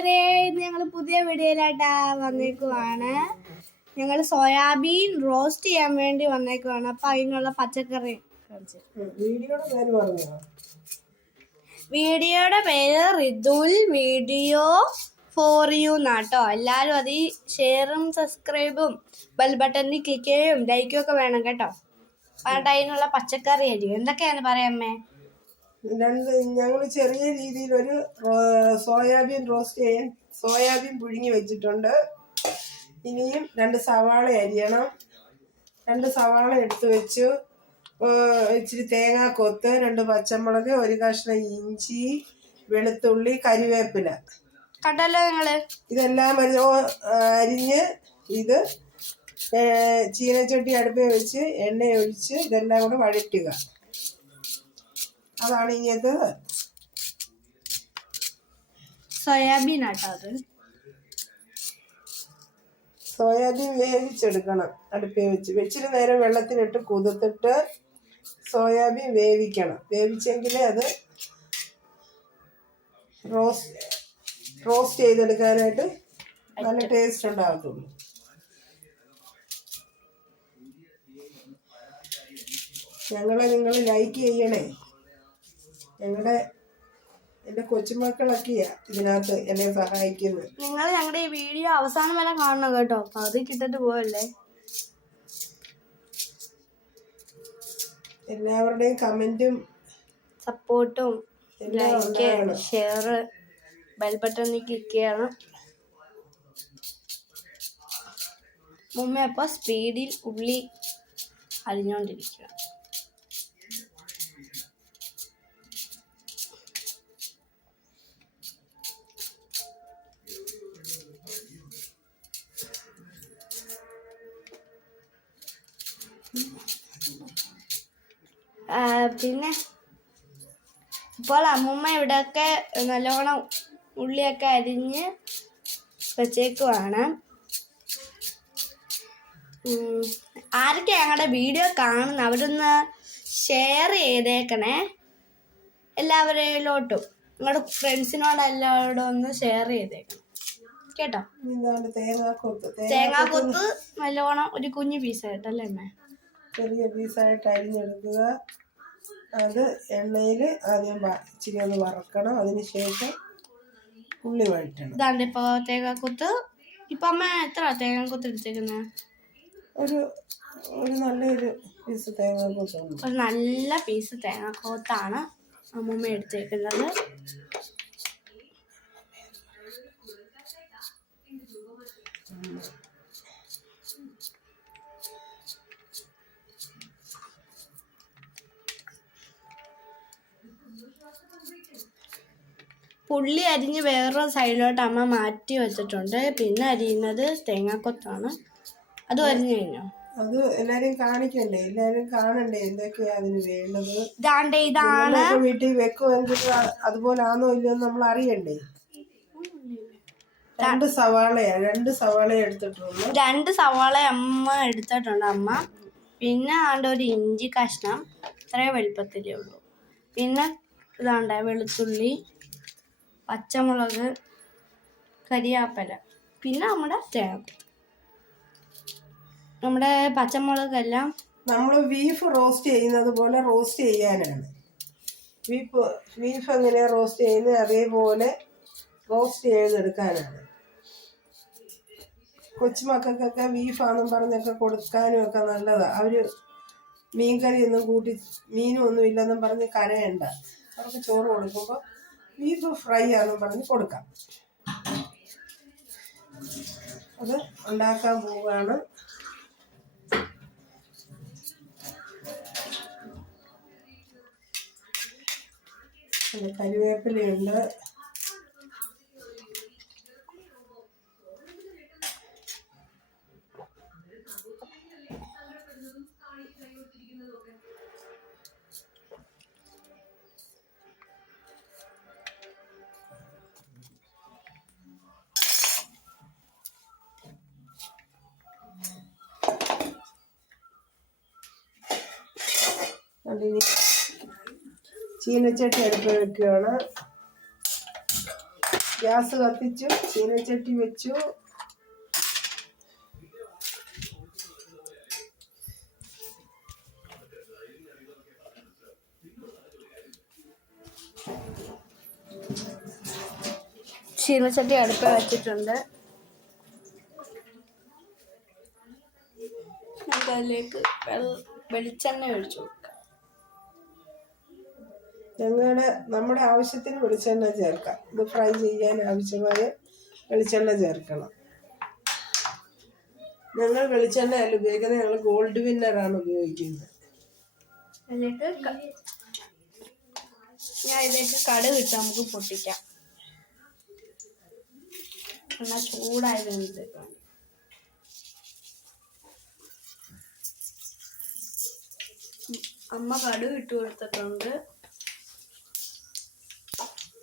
ഞങ്ങൾ പുതിയ വീഡിയോയിലായിട്ടാ വന്നേക്കുവാണ്. ഞങ്ങൾ സോയാബീൻ റോസ്റ്റ് ചെയ്യാൻ വേണ്ടി വന്നേക്കുവാണ്. അപ്പൊ അതിനുള്ള പച്ചക്കറി. വീഡിയോയുടെ പേര് റിതുൽ വീഡിയോ ഫോർ യു നാട്ടോ എല്ലാവരും അത് ഷെയറും സബ്സ്ക്രൈബും ബെൽ ബട്ടണിൽ ക്ലിക്ക് ചെയ്യും ലൈക്കും ഒക്കെ വേണം കേട്ടോ. പറഞ്ഞിട്ട് അതിനുള്ള പച്ചക്കറി ആയിരിക്കും. എന്തൊക്കെയാണ് പറയാമ്മേ? രണ്ട് ഞങ്ങൾ ചെറിയ രീതിയിൽ ഒരു സോയാബീൻ റോസ്റ്റ് ചെയ്യാൻ സോയാബീൻ പുഴുങ്ങി വെച്ചിട്ടുണ്ട്. ഇനിയും രണ്ട് സവാള അരിയണം. രണ്ട് സവാള എടുത്ത് വെച്ചു. ഇച്ചിരി തേങ്ങാ കൊത്ത് രണ്ട് പച്ചമുളക് ഒരു കഷ്ണം ഇഞ്ചി വെളുത്തുള്ളി കരിവേപ്പില. കണ്ടല്ലോ നിങ്ങൾ. ഇതെല്ലാം ഓ, അരിഞ്ഞ് ഇത് ചീനച്ചട്ടി അടുപ്പിൽ വെച്ച് എണ്ണ ഒഴിച്ച് ഇതെല്ലാം കൂടെ വഴറ്റുക. അതാണ് ഇങ്ങനത്തെ സോയാബീൻ ആട്ടോ അത്. സോയാബീൻ വേവിച്ചെടുക്കണം. അടുപ്പിൽ വെച്ച്. വെച്ചിട്ട് നേരം വെള്ളത്തിലിട്ട് കുതിർത്തിട്ട് സോയാബീൻ വേവിക്കണം. വേവിച്ചെങ്കിലേ അത് റോസ്റ്റ് റോസ്റ്റ് ചെയ്തെടുക്കാനായിട്ട് നല്ല ടേസ്റ്റ് ഉണ്ടാകത്തുള്ളൂ. ഞങ്ങളെ നിങ്ങൾ ലൈക്ക് ചെയ്യണേ. ഞങ്ങളുടെ എന്റെ കൊച്ചുമക്കളൊക്കെയാ ഇതിനകത്ത് എന്നെ സഹായിക്കുന്നത് നിങ്ങൾ ഞങ്ങളുടെ ഈ വീഡിയോ അവസാനം വരെ കാണണം കേട്ടോ. അത് കിട്ടിട്ട് പോവല്ലേ? എല്ലാവരുടെയും കമന്റും സപ്പോർട്ടും ലൈക്ക് ഷെയർ ബെൽ ബട്ടണിൽ ക്ലിക്ക് ചെയ്യണം. മുമ്മ അപ്പൊ സ്പീഡിൽ ഉള്ളി അരിഞ്ഞോണ്ടിരിക്കുക. പിന്നെ ഇപ്പോൾ അമ്മൂമ്മ ഇവിടെയൊക്കെ നല്ലോണം ഉള്ളിയൊക്കെ അരിഞ്ഞ് വെച്ചേക്കുവാണ്. ആരൊക്കെ ഞങ്ങളുടെ വീഡിയോ കാണുന്ന അവരൊന്ന് ഷെയർ ചെയ്തേക്കണേ. എല്ലാവരിലോട്ടും നിങ്ങളുടെ ഫ്രണ്ട്സിനോട് എല്ലാവരോടും ഒന്ന് ഷെയർ ചെയ്തേക്കണം. കേട്ടോ? തേങ്ങാക്കൊത്ത് നല്ലോണം ഒരു കുഞ്ഞു പീസായിട്ടല്ലേ അമ്മേ? ചെറിയ പീസായിട്ട് അരിഞ്ഞെടുക്കുക. അത് എണ്ണയിൽ ആദ്യം ഇച്ചിരി ഒന്ന് വറക്കണം. അതിനുശേഷം ഉള്ളി വഴറ്റണം. ഇതാണ്ട് ഇപ്പൊ തേങ്ങാക്കൊത്ത്. ഇപ്പൊ അമ്മ എത്ര തേങ്ങാക്കൊത്ത് എടുത്തേക്കുന്നത് ഒരു ഒരു നല്ലൊരു പീസ് തേങ്ങാക്കൊത്തുണ്ട് ഒരു നല്ല പീസ് തേങ്ങാക്കൊത്താണ് അമ്മമ്മ എടുത്തേക്കുന്നത്. പുള്ളി അരിഞ്ഞ് വേറൊരു സൈഡിലോട്ട് അമ്മ മാറ്റി വെച്ചിട്ടുണ്ട്. പിന്നെ അരിയുന്നത് തേങ്ങാക്കൊത്താണ്. അത് അരിഞ്ഞു കഴിഞ്ഞോ? അത് എല്ലാരും കാണിക്കണ്ടേ? എല്ലാരും കാണണ്ടേ? എന്തൊക്കെയാ അതിന് വേണ്ടത്? ഇതാണ്ടേ ഇതാണ്. വീട്ടിൽ വെക്കുമെങ്കിൽ അതുപോലെ ആണോ ഇല്ലയോ നമ്മൾ അറിയണ്ടേ? രണ്ട് സവാളയാ. രണ്ട് സവാള എടുത്തിട്ടുണ്ട് രണ്ട് സവാള അമ്മ എടുത്തിട്ടുണ്ട് അമ്മ. പിന്നെ ആണ്ട് ഒരു ഇഞ്ചി കഷ്ണം. ഇത്രേ വലുപ്പത്തിലേ ഉള്ളൂ. പിന്നെ ഇതാണ്ട് വെളുത്തുള്ളി. പച്ചമുളക് കരിയാപ്പല പിന്നെ നമ്മുടെ തേങ്ങ. നമ്മുടെ പച്ചമുളക് എല്ലാം നമ്മൾ ബീഫ് റോസ്റ്റ് ചെയ്യുന്നത് പോലെ റോസ്റ്റ് ചെയ്യാനാണ്. ബീഫ് ബീഫ് എങ്ങനെ റോസ്റ്റ് ചെയ്യുന്നത്? അതേപോലെ റോസ്റ്റ് ചെയ്തെടുക്കാനാണ്. കൊച്ചുമക്കൾക്കൊക്കെ ബീഫാണെന്നും പറഞ്ഞൊക്കെ കൊടുക്കാനും ഒക്കെ നല്ലതാണ് അവർ മീൻകറി ഒന്നും കൂട്ടി മീനും ഒന്നും ഇല്ലെന്നും പറഞ്ഞ് കരയണ്ട. അവർക്ക് ചോറ് കൊടുക്കുമ്പോൾ ബീഫ് ഫ്രൈ ആണെന്ന് പറഞ്ഞ് കൊടുക്കാം. അത് ഉണ്ടാക്കാൻ പോവുകയാണ്. പിന്നെ അതിന് ചീനച്ചട്ടി അടുപ്പ് വെക്കുകയാണ്. ഗ്യാസ് കത്തിച്ചു ചീനച്ചട്ടി വെച്ചു. ചീനച്ചട്ടി അടുപ്പ് വെച്ചിട്ടുണ്ട്. അതിലേക്ക് വെളിച്ചെണ്ണ ഒഴിച്ചു ഞങ്ങളുടെ നമ്മുടെ ആവശ്യത്തിന് വെളിച്ചെണ്ണ ചേർക്കാം. ഇത് ഫ്രൈ ചെയ്യാൻ ആവശ്യമായ വെളിച്ചെണ്ണ ചേർക്കണം. ഞങ്ങൾ വെളിച്ചെണ്ണ അല്ല ഉപയോഗിക്കുന്നത് ഞങ്ങൾ ഗോൾഡ് വിന്നറാണ് ഉപയോഗിക്കുന്നത്. ക- ഞാൻ ഇതിലേക്ക് കടുക് നമുക്ക് പൊട്ടിക്കാം. എന്നാ ചൂടായത് കഴിഞ്ഞിട്ട് അമ്മ കടുക് ഇട്ട് കൊടുത്തിട്ടുണ്ട്.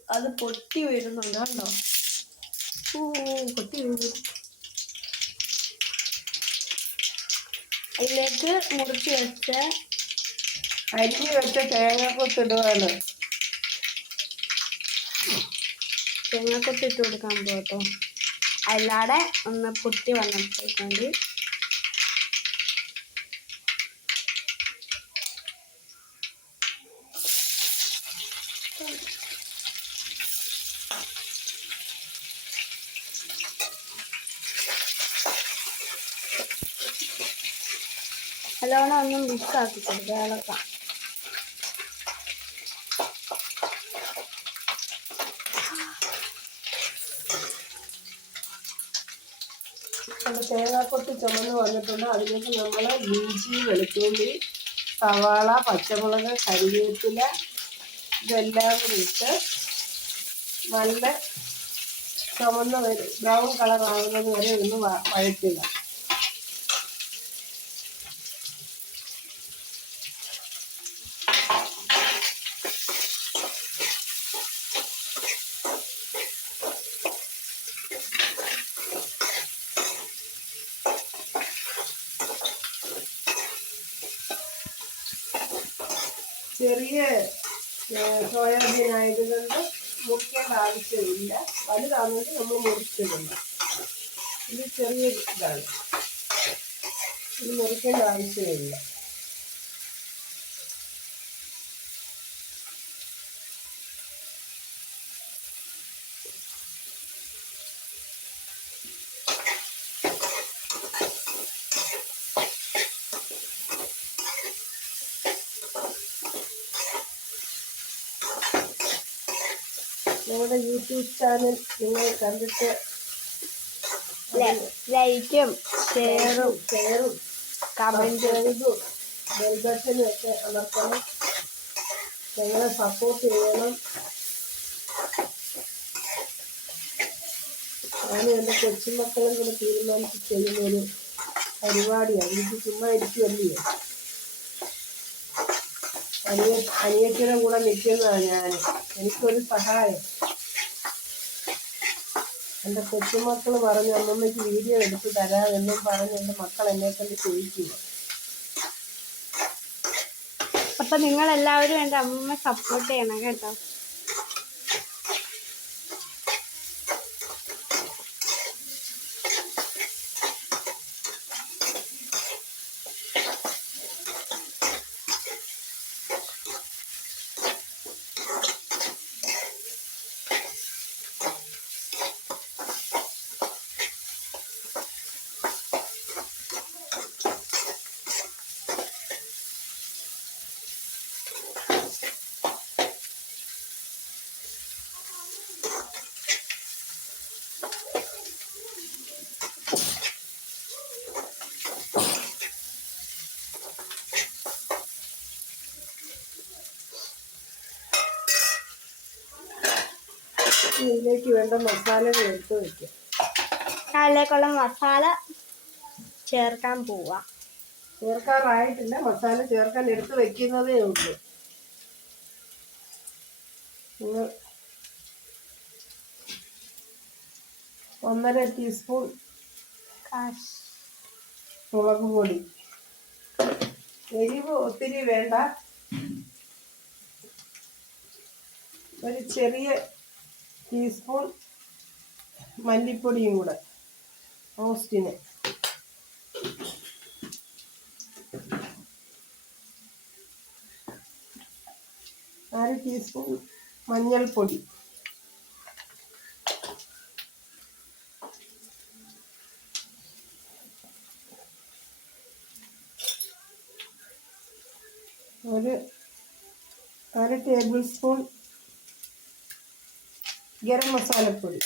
അത് പൊട്ടി വരുന്നുണ്ട് കണ്ടോ? ഓ പൊട്ടി വരുന്നു അതിലേക്ക് മുറിച്ച് വെച്ച അരിഞ്ഞ് വെച്ച തേങ്ങാക്കൊത്തിടുകയാണ് തേങ്ങാക്കൊത്ത് ഇട്ട് കൊടുക്കാൻ പോകട്ടോ. അല്ലാതെ ഒന്ന് പൊട്ടി വന്നപ്പോഴേക്കൊണ്ട് നല്ലോണം ഒന്നും മിക്സാക്കി കൊടുക്കുക തേങ്ങാക്കൊത്ത് ചുമന്ന് വന്നിട്ടുണ്ട്. അതിലേക്ക് നമ്മൾ ഇഞ്ചി വെളുത്തുള്ളി സവാള പച്ചമുളക് കരിവേപ്പില ഇതെല്ലാം കൂടി ഇട്ട് നല്ല ചുമന്ന് ബ്രൗൺ കളർ ആകുന്നത് വരെ ഒന്ന് വഴക്കുക ചെറിയ സോയാബീൻ ആയതുകൊണ്ട് മുറിക്കേണ്ട ആവശ്യമില്ല. വലുതാണെങ്കിൽ നമ്മൾ മുറിച്ചിടുന്നു ഇത് ചെറിയ ഇതാണ്. ഇത് മുറിക്കേണ്ട ആവശ്യമില്ല. ഞങ്ങളുടെ യൂട്യൂബ് ചാനൽ നിങ്ങൾ കണ്ടിട്ട് ലൈക്കും ഷെയറും ഷെയറും കമന്റും. സബ്സ്ക്രൈബും ബെൽ ബട്ടനും ഒക്കെ അമർത്തണം. ഞങ്ങളെ സപ്പോർട്ട് ചെയ്യണം. ഞാൻ എന്റെ കൊച്ചുമക്കളും കൂടെ തീരുമാനിച്ച് ചെയ്യുന്നൊരു പരിപാടിയാണ്. എനിക്ക് ചുമ്മാ ഇരിക്കുമല്ലയോ അനിയ അനിയത്തിയുടെ കൂടെ നിൽക്കുന്നതാണ് ഞാൻ എനിക്കൊരു സഹായം. എന്റെ കൊച്ചുമക്കൾ പറഞ്ഞു അമ്മമ്മയ്ക്ക് വീഡിയോ എടുത്ത് തരാമെന്നും പറഞ്ഞ് എന്റെ മക്കൾ എന്നെ കൊണ്ട് ചോദിക്കുക അപ്പൊ നിങ്ങൾ എല്ലാവരും എന്റെ അമ്മ സപ്പോർട്ട് ചെയ്യണം കേട്ടോ. ഇതിലേക്ക് വേണ്ട മസാലകൾ എടുത്ത് വയ്ക്കാം അതിലേക്കുള്ള മസാല ചേർക്കാൻ പോവാ. ചേർക്കാറായിട്ടില്ല. മസാല ചേർക്കാൻ എടുത്ത് വെക്കുന്നതേ ഉള്ളൂ. നിങ്ങൾ ഒന്നര ടീസ്പൂൺ മുളക് പൊടി. എരിവ് ഒത്തിരി വേണ്ട. ഒരു ചെറിയ ടീസ്പൂൺ മല്ലിപ്പൊടിയും കൂടെ റോസ്റ്റിന് അര ടീസ്പൂൺ മഞ്ഞൾപ്പൊടി. ഒരു അര ടേബിൾ സ്പൂൺ ഗരം മസാലപ്പൊടി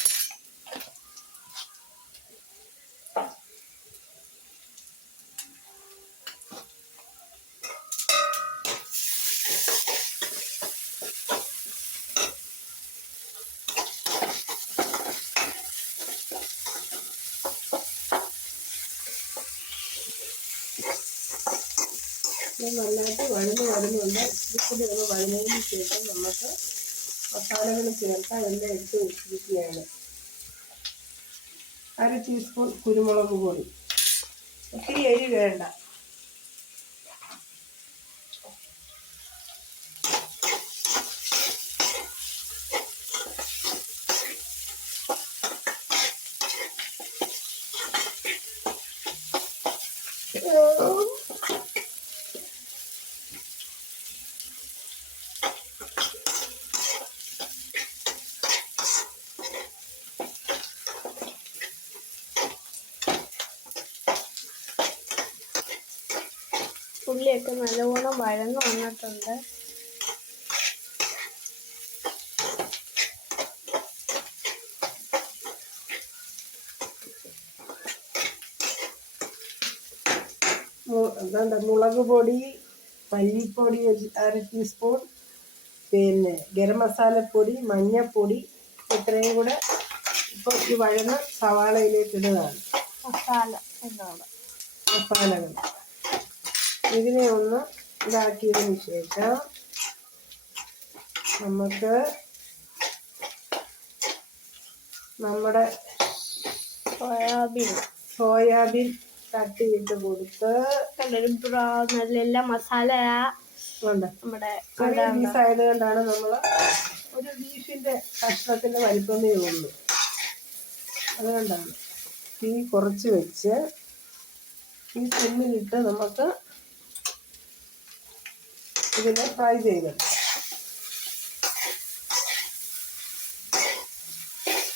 നന്നായിട്ട് വഴന്ന് വരുന്നുണ്ട് ഇത് കൂടി ഒന്ന് വഴന്നതിന് ശേഷം നമുക്ക് മസാലകൾ ചേർത്ത് എല്ലാം എടുത്ത് വെച്ചിരിക്കുകയാണ്. അര ടീസ്പൂൺ കുരുമുളക് പൊടി. ഒത്തിരി എരി വേണ്ട. ഉള്ളിയൊക്കെ നല്ലവണ്ണം വഴന്നു വന്നിട്ടുണ്ട്. എന്താ മുളക് പൊടി മല്ലിപ്പൊടി അര ടീസ്പൂൺ പിന്നെ ഗരം മസാലപ്പൊടി മഞ്ഞൾപ്പൊടി ഇത്രയും കൂടെ ഇപ്പോൾ ഈ വഴന്ന് സവാളയിലേക്ക് ഇടുന്നതാണ്. മസാല എന്താണ് മസാലകൾ. ഇതിനെ ഒന്ന് ഇതാക്കിയതിന് ശേഷം നമുക്ക് നമ്മുടെ സോയാബീൻ. സോയാബീൻ തട്ടിയിട്ട് കൊടുത്ത് നല്ല മസാല. ഉണ്ട്. നമ്മുടെ ആയത് കൊണ്ടാണ് നമ്മൾ ഒരു ബീഫിന്റെ കഷ്ണത്തിന്റെ വലിപ്പമേ ഉള്ളൂ. അതുകൊണ്ടാണ്. തീ കുറച്ച് വെച്ച് ഈ സിമ്മിലിട്ട് നമുക്ക് ഇതിനെ ഫ്രൈ ചെയ്തത്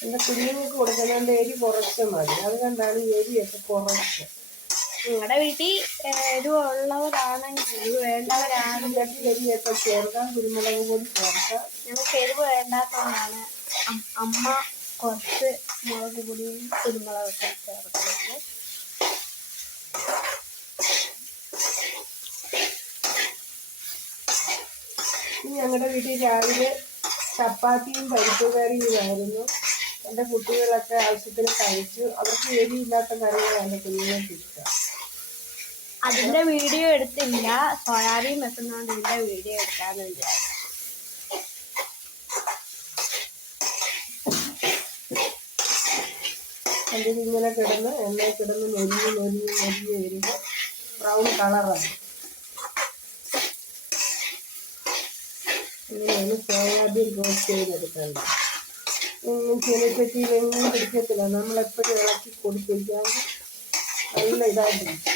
എന്റെ കുഞ്ഞുങ്ങൾക്ക് കൊടുക്കുന്നതിന്റെ എരി കുറച്ച് മതി. അതുകൊണ്ടാണ് എരിയൊക്കെ കുറച്ച്. നിങ്ങളുടെ വീട്ടിൽ എരിവുള്ളവരാണെങ്കിൽ എരിവ് വേണ്ടവരാണെങ്കിൽ എരിയൊക്കെ ചേർക്കാം. കുരുമുളക് പൊടി ചേർക്കാം. ഞങ്ങൾക്ക് എരിവ് വേണ്ടാത്തതുകൊണ്ടാണ് അമ്മ കുറച്ച് മുളക് പൊടിയും കുരുമുളകൊക്കെ ചേർക്കുന്നത്. ഞങ്ങളുടെ വീട്ടിൽ രാവിലെ ചപ്പാത്തിയും പരിപ്പ് കറിയുമായിരുന്നു എന്റെ കുട്ടികളൊക്കെ ആവശ്യത്തിന് കഴിച്ചു. അവർക്ക് എരിയില്ലാത്ത കറികളാണ് കുഞ്ഞുങ്ങൾക്ക് ഇഷ്ടം അതിന്റെ വീഡിയോ എടുത്തില്ല. സോയാബീൻ വെക്കുന്നതുകൊണ്ട് ഇതിന്റെ വീഡിയോ എടുക്കാന്ന് വിചാരിച്ചു. ഇങ്ങനെ കിടന്ന് എണ്ണ കിടന്ന് നെരിഞ്ഞ് നെരിഞ്ഞ് നെരിഞ്ഞ് വരുമ്പോൾ ബ്രൗൺ കളറാണ്. ഇങ്ങനെയാണ് സോയാബീൻ റോസ്റ്റ് ചെയ്തെടുക്കേണ്ടത് എങ്ങും പിടിക്കത്തില്ല നമ്മളെപ്പോഴും ഇളക്കി കൊടുത്തിരിക്കാൻ നല്ല ഇതായിട്ടുണ്ട്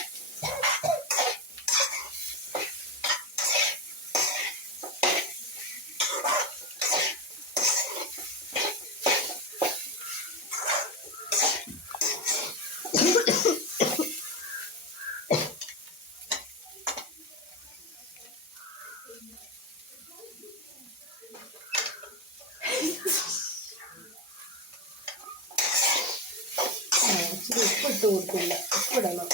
ആ, ഇച്ചിരി കൊടുക്കില്ല ഉപ്പിടണം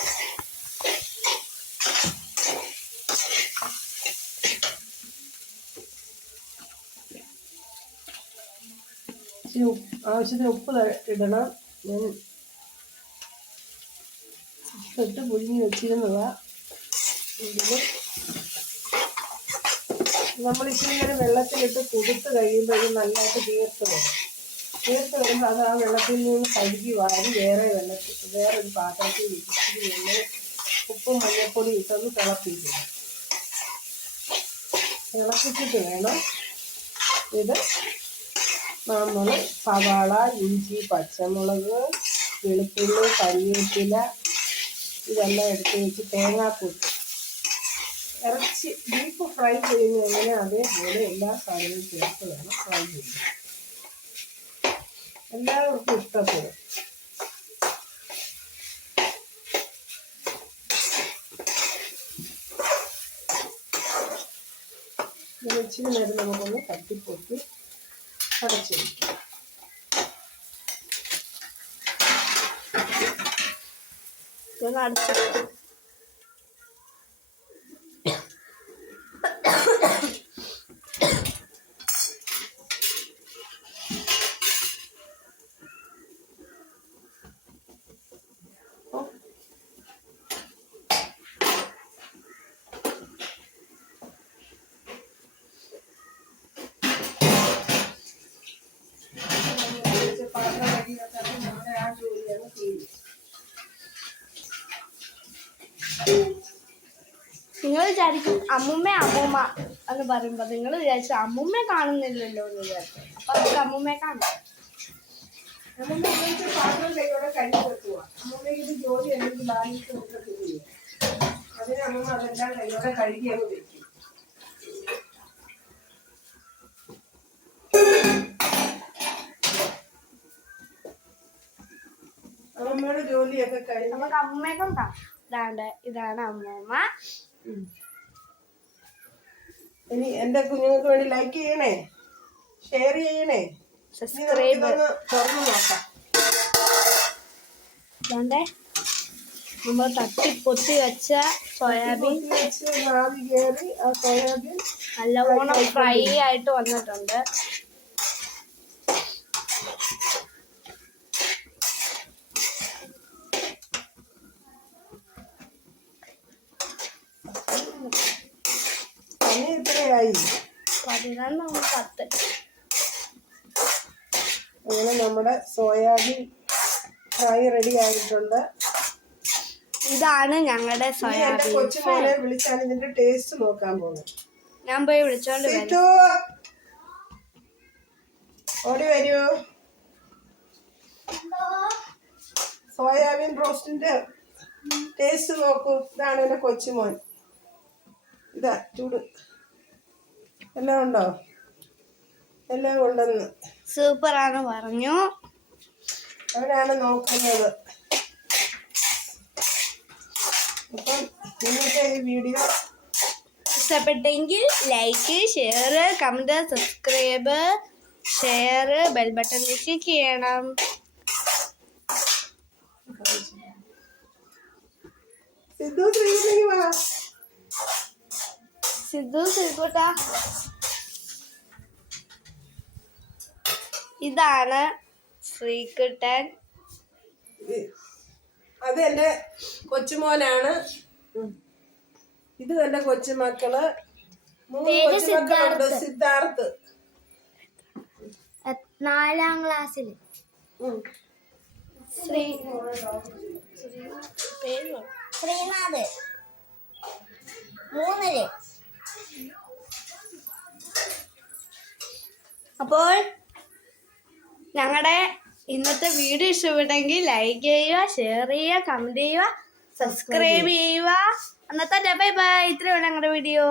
ആവശ്യത്തിന് ഉപ്പ് ഇടണം. ഞാൻ ഉപ്പിട്ട് പുഴുങ്ങി വെച്ചിരുന്നതാ. എങ്കിലും നമ്മൾ വെള്ളത്തിലിട്ട് കൊടുത്ത് കഴിയുമ്പോൾ ഇത് നല്ലതായിട്ട് തീർത്ത് വരും. തീർത്ത് വരുമ്പോൾ അത് ആ വെള്ളത്തിൽ നിന്ന് കഴുകി വാരി വേറെ വെള്ളത്തിൽ വേറൊരു പാത്രത്തിൽ ഇച്ചിരി വെള്ളം ഉപ്പും മഞ്ഞൾപ്പൊടി ഇട്ടൊന്ന് തിളപ്പിക്കുക. തിളപ്പിച്ചിട്ട് വേണം ഇത് നമ്മൾ സവാള ഇഞ്ചി പച്ചമുളക് വെളുത്തുള്ളി കരിവേപ്പില ഇതെല്ലാം എടുത്ത് വെച്ച് തേങ്ങാക്കൂട്ട് ഇറച്ചി ബീഫ് ഫ്രൈ ചെയ്യുന്ന എങ്ങനെ അതേപോലെ എല്ലാ സാധനവും ചേർത്ത് വേണം ഫ്രൈ ചെയ്യാൻ എല്ലാവർക്കും ഇഷ്ടപ്പെടും. ഇച്ചിരി നേരം നമുക്കൊന്ന് തട്ടിപ്പൊട്ടി അടച്ചു വയ്ക്കാം ഇതൊന്ന് അടച്ചിട്ട് കുറച്ച് പാത്രം കഴുകി വെച്ചാൽ നമ്മുടെ ആ ജോലിയാണ് തീരും നിങ്ങൾ വിചാരിക്കും അമ്മുമ്മ അമ്മൂമ്മ എന്ന് പറയുമ്പോ നിങ്ങൾ വിചാരിച്ചു അമ്മുമ്മ കാണുന്നില്ലല്ലോ എന്ന് വിചാരിച്ചു അപ്പൊ നമുക്ക് അമ്മുമ്മയെ കാണാം. അമ്മയുടെ ഇങ്ങനത്തെ വെക്കുക അമ്മമ്മയ്ക്ക് ഇത് ജോലി അല്ലെങ്കിൽ ബാലൻസ് കിട്ടത്തില്ല അതിന് അമ്മമ്മ അതെല്ലാം കൈയോടെ കഴുകി അങ്ങ് വെക്കും. അമ്മമ്മയുടെ ജോലിയൊക്കെ കഴിഞ്ഞ് നമുക്ക് അമ്മയെ കൊണ്ടാ. ഇതാണ്ട് ഇതാണ് അമ്മൂമ്മ. ഇനി എന്റെ കുഞ്ഞുങ്ങൾക്ക് വേണ്ടി ലൈക്ക് ചെയ്യണേ ഷെയർ ചെയ്യണേ. സബ്സ്ക്രൈബ് തുറന്നു നോക്കാം. നമ്മൾ തട്ടി പൊത്തി വെച്ച സോയാബീൻ വെച്ച് മാവി കയറി ആ സോയാബീൻ നല്ലവണ്ണം ഫ്രൈ ആയിട്ട് വന്നിട്ടുണ്ട്. സമയം ഇത്രയായി പതിനൊന്ന് പത്ത്. അങ്ങനെ നമ്മുടെ സോയാബീൻ ഫ്രൈ റെഡി ആയിട്ടുണ്ട്. ഇതാണ് ഞങ്ങളുടെ ഇനി എന്റെ സോയാബീൻ കൊച്ചുമോനെ വിളിച്ചാണ് ഇതിന്റെ ടേസ്റ്റ് നോക്കാൻ പോകുന്നത്. ഞാൻ പോയി വിളിച്ചോണ്ട് വരാം. ഓടി വരൂ. സോയാബീൻ റോസ്റ്റിന്റെ ടേസ്റ്റ് നോക്കൂ. ഇതാണ് എന്റെ കൊച്ചുമോൻ. ഇതാ ചൂട്. എല്ലാം ഉണ്ടോ? എല്ലാം ഉണ്ടെന്ന്. സൂപ്പർ ആണ് പറഞ്ഞു. അവരാണ് നോക്കുന്നത്. അപ്പം ഇന്നത്തെ ഈ വീഡിയോ ഇഷ്ടപ്പെട്ടെങ്കിൽ like share comment subscribe share bell button click ചെയ്യണം. സിദ്ധു ശ്രീ വാ സിദ്ധു സിദ്ധുട്ട ഇതാണ് ശ്രീകുട്ടൻ അത് എന്റെ കൊച്ചുമോനാണ്. ഇത് എന്റെ കൊച്ചുമക്കൾ. മൂന്ന് കൊച്ചുമക്കളുണ്ട്. സിദ്ധാർത്ഥ്. നാലാം ക്ലാസ്സിൽ ശ്രീ ശ്രീനാഥ്. മൂന്നിൽ. അപ്പോൾ ഞങ്ങളുടെ ഇന്നത്തെ വീഡിയോ ഇഷ്ടപ്പെട്ടെങ്കിൽ ലൈക്ക് ചെയ്യുക ഷെയർ ചെയ്യുക കമന്റ് ചെയ്യുക സബ്സ്ക്രൈബ് ചെയ്യുക. അന്നത്തെ ബൈ ബൈ ഇത്രയുള്ള ഞങ്ങളുടെ വീഡിയോ